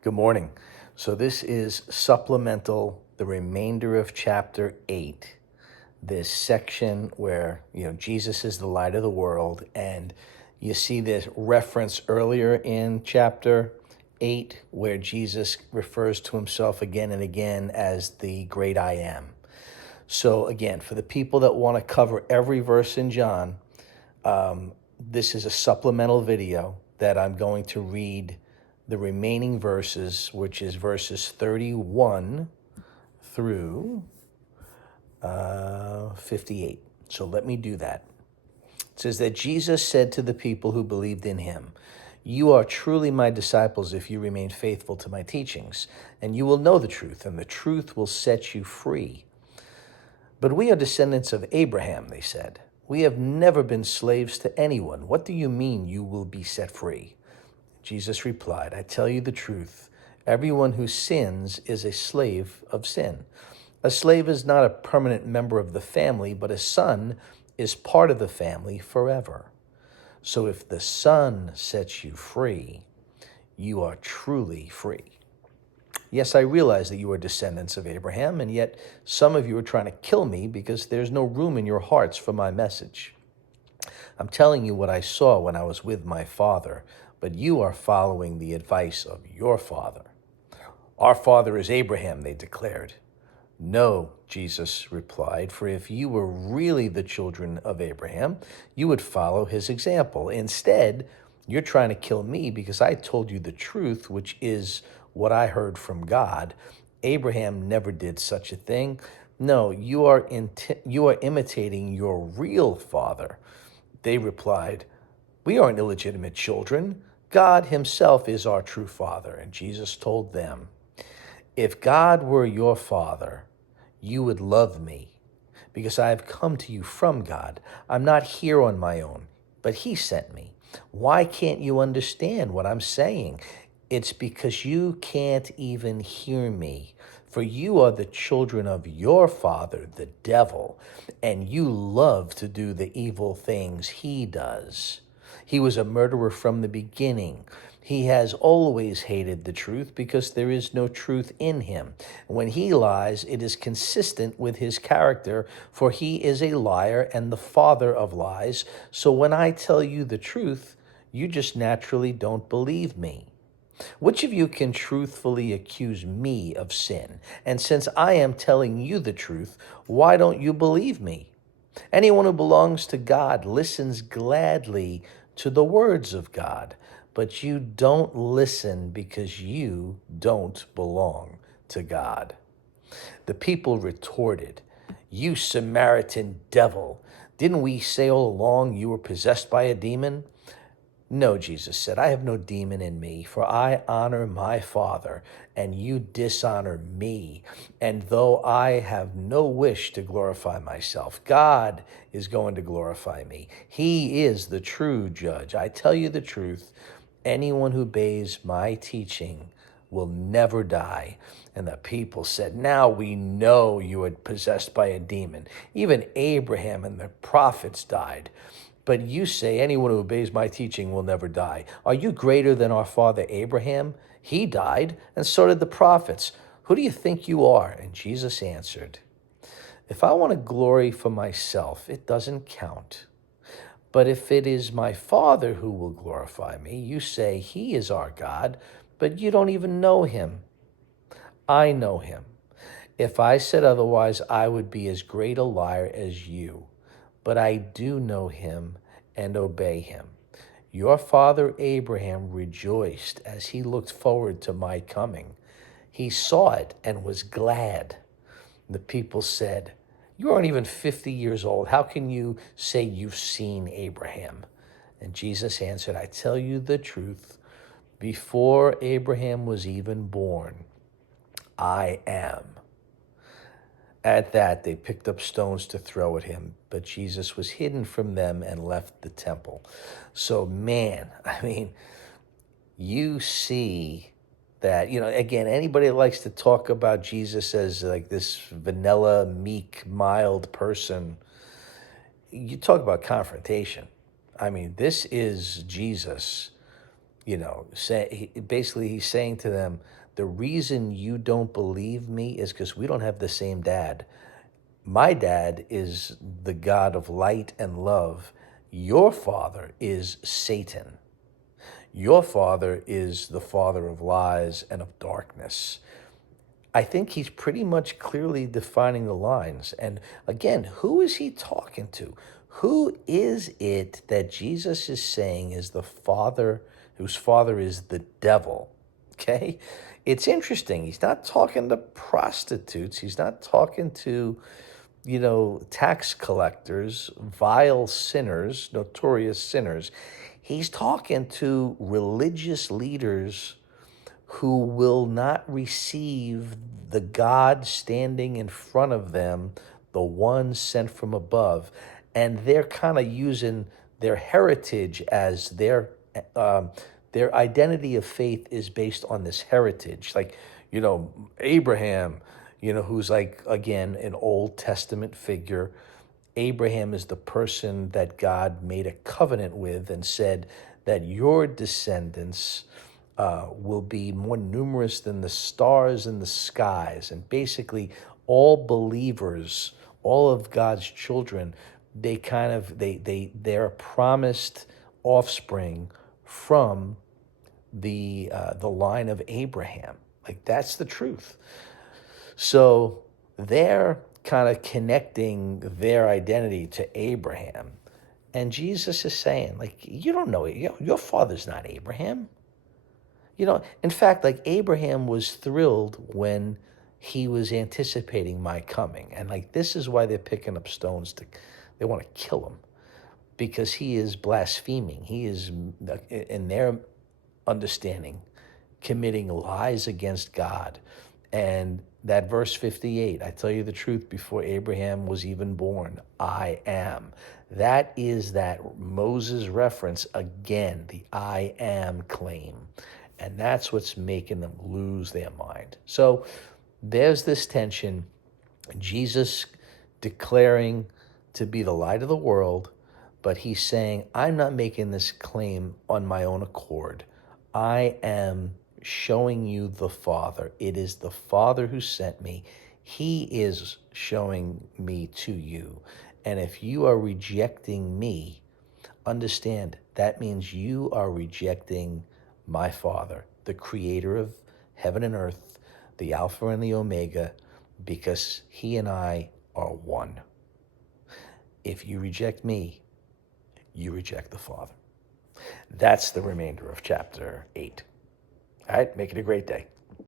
Good morning. So this is supplemental, the remainder of chapter 8, this section where, Jesus is the light of the world. And you see this reference earlier in chapter 8 where Jesus refers to himself again and again as the great I am. So again, for the people that want to cover every verse in John, this is a supplemental video that I'm going to read the remaining verses, which is verses 31 through 58. So let me do that. It says that Jesus said to the people who believed in him, "You are truly my disciples if you remain faithful to my teachings, and you will know the truth, and the truth will set you free." "But we are descendants of Abraham," they said. "We have never been slaves to anyone. What do you mean you will be set free?" Jesus replied, "I tell you the truth. Everyone who sins is a slave of sin. A slave is not a permanent member of the family, but a son is part of the family forever. So if the Son sets you free, you are truly free. Yes, I realize that you are descendants of Abraham, and yet some of you are trying to kill me because there's no room in your hearts for my message. I'm telling you what I saw when I was with my father, but you are following the advice of your father." "Our father is Abraham," they declared. "No," Jesus replied, "for if you were really the children of Abraham, you would follow his example. Instead, you're trying to kill me because I told you the truth, which is what I heard from God. Abraham never did such a thing. No, you are imitating your real father." They replied, "We aren't illegitimate children. God himself is our true father." And Jesus told them, "If God were your father, you would love me, because I have come to you from God. I'm not here on my own, but he sent me. Why can't you understand what I'm saying? It's because you can't even hear me. For you are the children of your father, the devil, and you love to do the evil things he does. He was a murderer from the beginning. He has always hated the truth because there is no truth in him. When he lies, it is consistent with his character, for he is a liar and the father of lies. So when I tell you the truth, you just naturally don't believe me. Which of you can truthfully accuse me of sin? And since I am telling you the truth, why don't you believe me? Anyone who belongs to God listens gladly to the words of God, but you don't listen because you don't belong to God." The people retorted, "You Samaritan devil, didn't we say all along you were possessed by a demon?" "No," Jesus said, "I have no demon in me, for I honor my Father, and you dishonor me. And though I have no wish to glorify myself, God is going to glorify me. He is the true judge. I tell you the truth, anyone who obeys my teaching will never die." And the people said, "Now we know you are possessed by a demon. Even Abraham and the prophets died. But you say anyone who obeys my teaching will never die. Are you greater than our father Abraham? He died, and so did the prophets. Who do you think you are?" And Jesus answered, "If I want to glory for myself, it doesn't count. But if it is my Father who will glorify me, you say he is our God, but you don't even know him. I know him. If I said otherwise, I would be as great a liar as you. But I do know him and obey him. Your father Abraham rejoiced as he looked forward to my coming. He saw it and was glad." The people said, "You aren't even 50 years old. How can you say you've seen Abraham?" And Jesus answered, "I tell you the truth. Before Abraham was even born, I am." At that, they picked up stones to throw at him, but Jesus was hidden from them and left the temple. So, man, you see that, again, anybody that likes to talk about Jesus as like this vanilla, meek, mild person, you talk about confrontation. This is Jesus, Basically he's saying to them, the reason you don't believe me is because we don't have the same dad. My dad is the God of light and love. Your father is Satan. Your father is the father of lies and of darkness. I think he's pretty much clearly defining the lines. And again, who is he talking to? Who is it that Jesus is saying is the father, whose father is the devil? Okay? It's interesting. He's not talking to prostitutes. He's not talking to, tax collectors, vile sinners, notorious sinners. He's talking to religious leaders who will not receive the God standing in front of them, the one sent from above. And they're kind of using their heritage as their identity of faith is based on this heritage. Like, Abraham, who's like, again, an Old Testament figure. Abraham is the person that God made a covenant with and said that your descendants will be more numerous than the stars in the skies. And basically, all believers, all of God's children, they're promised offspring from the line of Abraham. Like, that's the truth. So they're kind of connecting their identity to Abraham. And Jesus is saying, like, you don't know, your father's not Abraham. In fact, like, Abraham was thrilled when he was anticipating my coming. And like, this is why they're picking up stones they want to kill him, because he is blaspheming. He is, in their understanding, committing lies against God. And that verse 58, I tell you the truth, before Abraham was even born, I am. That is that Moses reference again, the I am claim. And that's what's making them lose their mind. So there's this tension. Jesus declaring to be the light of the world, but he's saying, I'm not making this claim on my own accord. I am showing you the Father. It is the Father who sent me. He is showing me to you. And if you are rejecting me, understand that means you are rejecting my Father, the creator of heaven and earth, the Alpha and the Omega, because he and I are one. If you reject me, you reject the Father. That's the remainder of chapter 8. All right, make it a great day.